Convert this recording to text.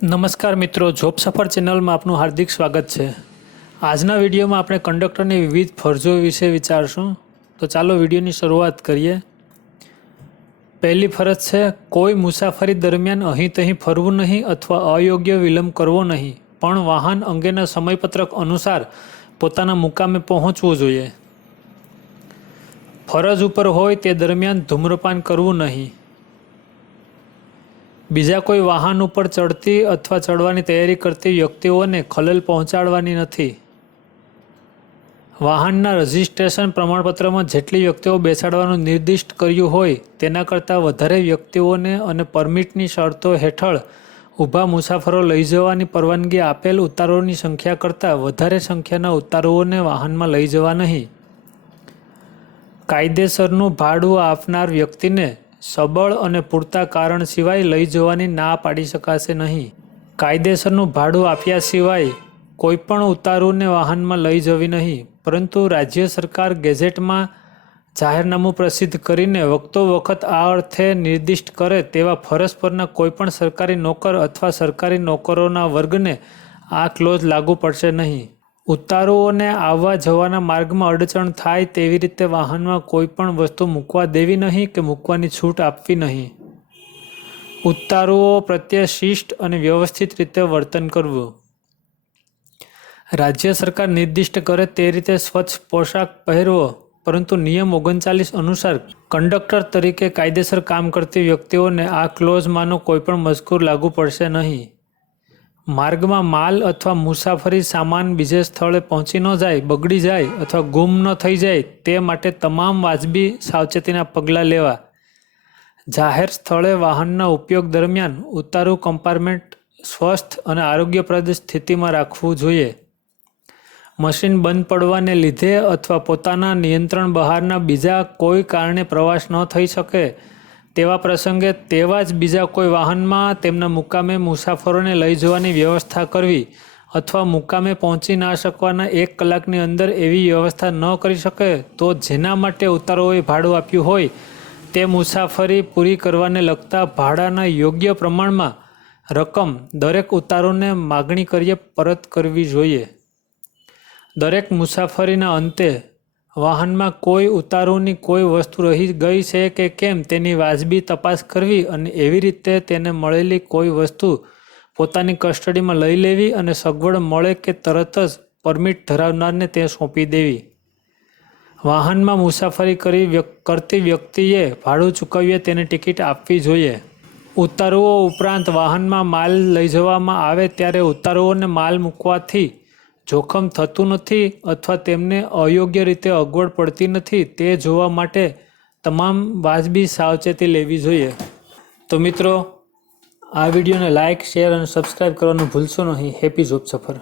નમસ્કાર મિત્રો, જોબ સફર ચેનલમાં આપનું હાર્દિક સ્વાગત છે। આજના વિડીયોમાં આપણે કંડક્ટરની વિવિધ ફરજો વિશે વિચારશું। તો ચાલો વિડીયોની શરૂઆત કરીએ। પહેલી ફરજ છે, કોઈ મુસાફરી દરમિયાન અહીં તહીં ફરવું નહીં અથવા અયોગ્ય વિલંબ કરવો નહીં, પણ વાહન અંગેના સમયપત્રક અનુસાર પોતાના મુકામે પહોંચવું જોઈએ। ફરજ ઉપર હોય તે દરમિયાન ધૂમ્રપાન કરવું નહીં। બીજા કોઈ વાહન ઉપર ચડતી અથવા ચડવાની તૈયારી કરતી વ્યક્તિઓને ખલેલ પહોંચાડવાની નથી। વાહનના રજિસ્ટ્રેશન પ્રમાણપત્રમાં જેટલી વ્યક્તિઓ બેસાડવાનું નિર્દિષ્ટ કર્યું હોય તેના કરતાં વધારે વ્યક્તિઓને અને પરમિટની શરતો હેઠળ ઊભા મુસાફરો લઈ જવાની પરવાનગી આપેલ ઉતારુઓની સંખ્યા કરતાં વધારે સંખ્યાના ઉતારુઓને વાહનમાં લઈ જવા નહીં। કાયદેસરનું ભાડું આપનાર વ્યક્તિને સબળ અને પૂરતા કારણ સિવાય લઈ જવાની ના પાડી શકાશે નહીં। કાયદેસરનું ભાડું આપ્યા સિવાય કોઈપણ ઉતારુને વાહનમાં લઈ જવી નહીં, પરંતુ રાજ્ય સરકાર ગેઝેટમાં જાહેરનામું પ્રસિદ્ધ કરીને વખતો વખત આ અર્થે નિર્દિષ્ટ કરે તેવા ફરજ પરના કોઈપણ સરકારી નોકર અથવા સરકારી નોકરોના વર્ગને આ ક્લોઝ લાગુ પડશે નહીં। ઉતારુઓને આવવા જવાના માર્ગમાં અડચણ થાય તેવી રીતે વાહનમાં કોઈપણ વસ્તુ મૂકવા દેવી નહીં કે મૂકવાની છૂટ આપવી નહીં। ઉતારુઓ પ્રત્યે શિસ્ત અને વ્યવસ્થિત રીતે વર્તન કરવું। રાજ્ય સરકાર નિર્દિષ્ટ કરે તે રીતે સ્વચ્છ પોશાક પહેરવો, પરંતુ નિયમ 39 અનુસાર કંડક્ટર તરીકે કાયદેસર કામ કરતી વ્યક્તિઓને આ ક્લોઝમાંનો કોઈપણ મજકૂર લાગુ પડશે નહીં। માર્ગમાં માલ અથવા મુસાફરી સામાન બીજે સ્થળે પહોંચી ન જાય, બગડી જાય અથવા ગુમ ન થઈ જાય તે માટે તમામ વાજબી સાવચેતીના પગલાં લેવા। જાહેર સ્થળે વાહનના ઉપયોગ દરમિયાન ઉતારુ કમ્પાર્ટમેન્ટ સ્વસ્થ અને આરોગ્યપ્રદ સ્થિતિમાં રાખવું જોઈએ। મશીન બંધ પડવાને લીધે અથવા પોતાના નિયંત્રણ બહારના બીજા કોઈ કારણે પ્રવાસ ન થઈ શકે તેવા પ્રસંગે તેવા જ બીજા કોઈ વાહનમાં તેમના મુકામે મુસાફરોને લઈ જવાની વ્યવસ્થા કરવી, અથવા મુકામે પહોંચી ના શકવાના 1 કલાકની અંદર એવી વ્યવસ્થા ન કરી શકે તો જેના માટે ઉતારુઓએ ભાડું આપ્યું હોય તે મુસાફરી પૂરી કરવાને લગતા ભાડાના યોગ્ય પ્રમાણમાં રકમ દરેક ઉતારુને માગણી કરીએ પરત કરવી જોઈએ। દરેક મુસાફરીના અંતે વાહનમાં કોઈ ઉતારુની કોઈ વસ્તુ રહી ગઈ છે કે કેમ તેની વાજબી તપાસ કરવી અને એવી રીતે તેને મળેલી કોઈ વસ્તુ પોતાની કસ્ટડીમાં લઈ લેવી અને સગવડ મળે કે તરત જ પરમિટ ધરાવનારને તે સોંપી દેવી। વાહનમાં મુસાફરી કરતી વ્યક્તિએ ભાડું ચૂકવીએ તેની ટિકિટ આપવી જોઈએ। ઉતારુઓ ઉપરાંત વાહનમાં માલ લઈ જવામાં આવે ત્યારે ઉતારુઓને માલ મૂકવાથી જોખમ થતું નથી અથવા તેમને અયોગ્ય રીતે અગવડ પડતી નથી તે જોવા માટે તમામ વાજબી સાવચેતી લેવી જોઈએ। તો મિત્રો, આ વિડીયોને લાઇક, શેર અને સબસ્ક્રાઈબ કરવાનું ભૂલશો નહીં। હેપી જોબ સફર।